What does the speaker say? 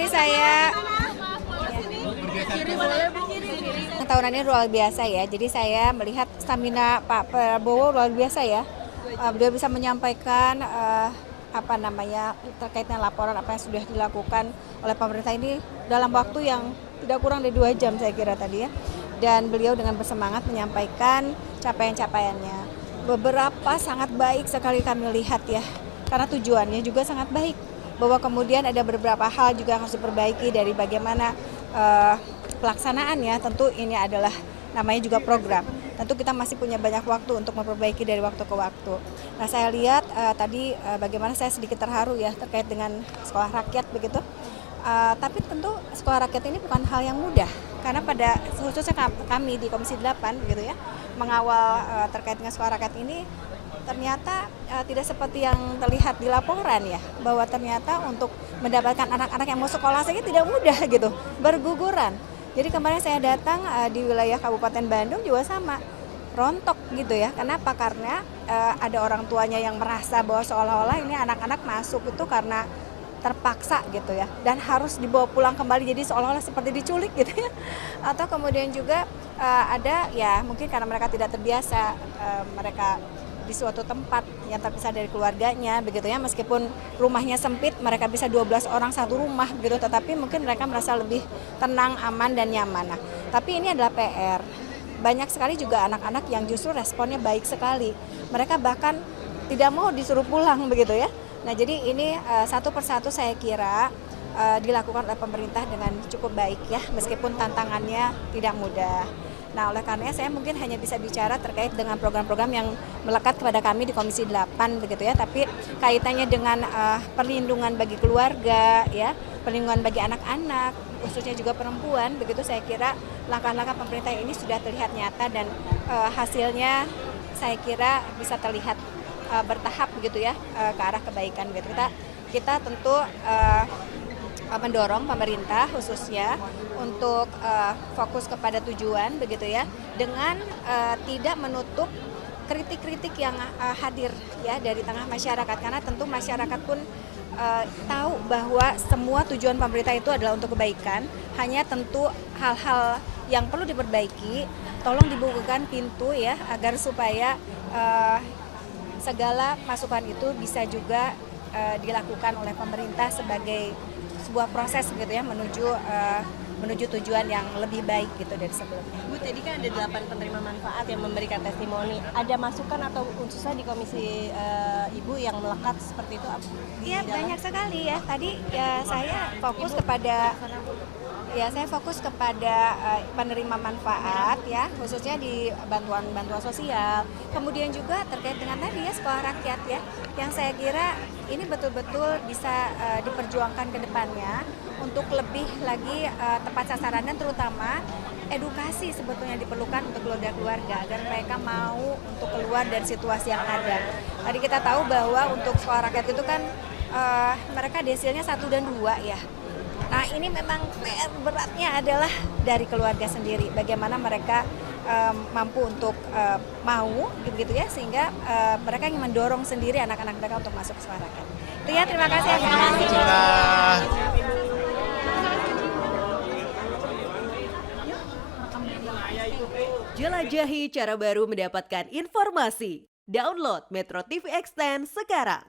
Jadi saya tahunan ini luar biasa ya. Jadi saya melihat stamina Pak Prabowo luar biasa ya. Beliau bisa menyampaikan terkait dengan laporan apa yang sudah dilakukan oleh pemerintah ini dalam waktu yang tidak kurang dari 2 jam saya kira tadi ya. Dan beliau dengan bersemangat menyampaikan capaian-capaiannya. Beberapa sangat baik sekali kami lihat ya, karena tujuannya juga sangat baik. Bahwa kemudian ada beberapa hal juga yang harus diperbaiki dari bagaimana pelaksanaannya. Tentu ini adalah namanya juga program. Tentu kita masih punya banyak waktu untuk memperbaiki dari waktu ke waktu. Nah saya lihat tadi bagaimana saya sedikit terharu ya terkait dengan sekolah rakyat begitu. Tapi tentu sekolah rakyat ini bukan hal yang mudah. Karena pada khususnya kami di Komisi 8 gitu ya, mengawal terkait dengan sekolah rakyat ini ternyata tidak seperti yang terlihat di laporan ya, bahwa ternyata untuk mendapatkan anak-anak yang mau sekolah saja tidak mudah gitu, berguguran. Jadi kemarin saya datang di wilayah Kabupaten Bandung juga sama, rontok gitu ya. Kenapa? Karena ada orang tuanya yang merasa bahwa seolah-olah ini anak-anak masuk itu karena terpaksa gitu ya, dan harus dibawa pulang kembali, jadi seolah-olah seperti diculik gitu ya. Atau kemudian juga ada ya mungkin karena mereka tidak terbiasa, mereka di suatu tempat yang terpisah dari keluarganya begitu ya, meskipun rumahnya sempit mereka bisa 12 orang satu rumah begitu, tetapi mungkin mereka merasa lebih tenang, aman dan nyaman. Nah, tapi ini adalah PR. Banyak sekali juga anak-anak yang justru responnya baik sekali. Mereka bahkan tidak mau disuruh pulang begitu ya. Nah, jadi ini satu persatu saya kira dilakukan oleh pemerintah dengan cukup baik ya, meskipun tantangannya tidak mudah. Nah, oleh karena saya mungkin hanya bisa bicara terkait dengan program-program yang melekat kepada kami di Komisi 8 begitu ya, tapi kaitannya dengan perlindungan bagi keluarga ya, perlindungan bagi anak-anak, khususnya juga perempuan begitu, saya kira langkah-langkah pemerintah ini sudah terlihat nyata dan hasilnya saya kira bisa terlihat bertahap begitu ya, ke arah kebaikan gitu. Kita tentu mendorong pemerintah khususnya untuk fokus kepada tujuan begitu ya, dengan tidak menutup kritik-kritik yang hadir ya dari tengah masyarakat, karena tentu masyarakat pun tahu bahwa semua tujuan pemerintah itu adalah untuk kebaikan. Hanya tentu hal-hal yang perlu diperbaiki, tolong dibukakan pintu ya, agar supaya segala masukan itu bisa juga dilakukan oleh pemerintah sebagai sebuah proses gitu ya, menuju tujuan yang lebih baik gitu dari sebelumnya. Bu, tadi kan ada 8 penerima manfaat yang memberikan testimoni. Ada masukan atau khususnya di komisi Ibu yang melekat seperti itu? Iya, banyak sekali ya. Tadi ya saya fokus kepada penerima manfaat ya, khususnya di bantuan sosial. Kemudian juga terkait dengan tadi ya sekolah rakyat ya, yang saya kira ini betul-betul bisa diperjuangkan ke depannya untuk lebih lagi tepat sasaran, dan terutama edukasi sebetulnya diperlukan untuk keluarga-keluarga agar mereka mau untuk keluar dari situasi yang ada. Tadi kita tahu bahwa untuk sekolah rakyat itu kan mereka desilnya 1 dan 2 ya. Nah, ini memang PR beratnya adalah dari keluarga sendiri, bagaimana mereka mampu untuk mau gitu ya, sehingga mereka ingin mendorong sendiri anak-anak mereka untuk masuk ke sekolah rakyat. Ria, terima kasih. Jelajahi cara baru mendapatkan informasi. Download Metro TV Extend sekarang.